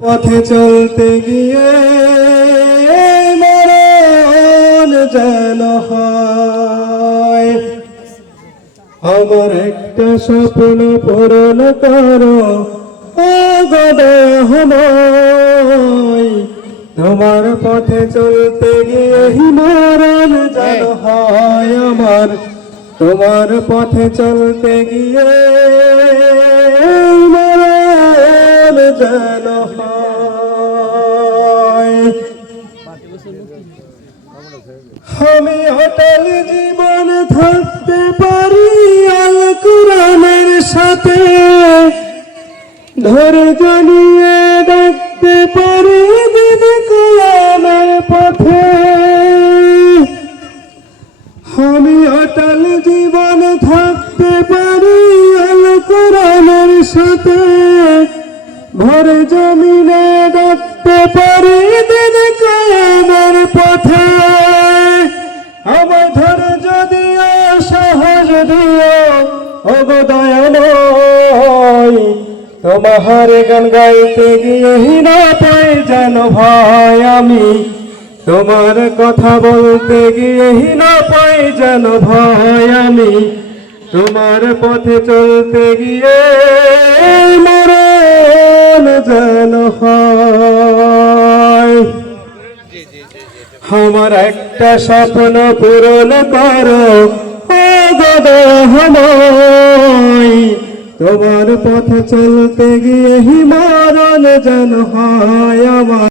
পথে চলতে গিয়ে মরণ যেন হয়। আমার একটা স্বপ্ন পূরণ করো ও গদহময়, তোমার পথে চলতে গিয়ে মরণ যেন হয় আমার, তোমার পথে চলতে গিয়ে মরণ যেন হয়। আমি অটল জীবন থাকতে পারি আল কোরআনের সাথে, ধৈর্য নিয়ে ডাকতে পারি দিন কিয়ামের পথে। আমি অটল জীবন থাকতে পারি আল কোরআনের সাথে, ভোর জমিনে ডাকতে পারি দিন কিয়ামের পথে। আমার ধৈর্য দিও সাহস দিও ওগো দয়াময়, তোমার গান গাইতে গিয়ে না পাই যেন ভয় আমি, তোমার কথা বলতে গিয়ে না পাই যেন ভয় আমি, তোমার পথে চলতে গিয়ে মরণ যেন হয়। আমার একটা স্বপ্ন পূরণ করো ও গদহময়, তোমার পথে চলতে গিয়ে মরণ যেন হয় আমার।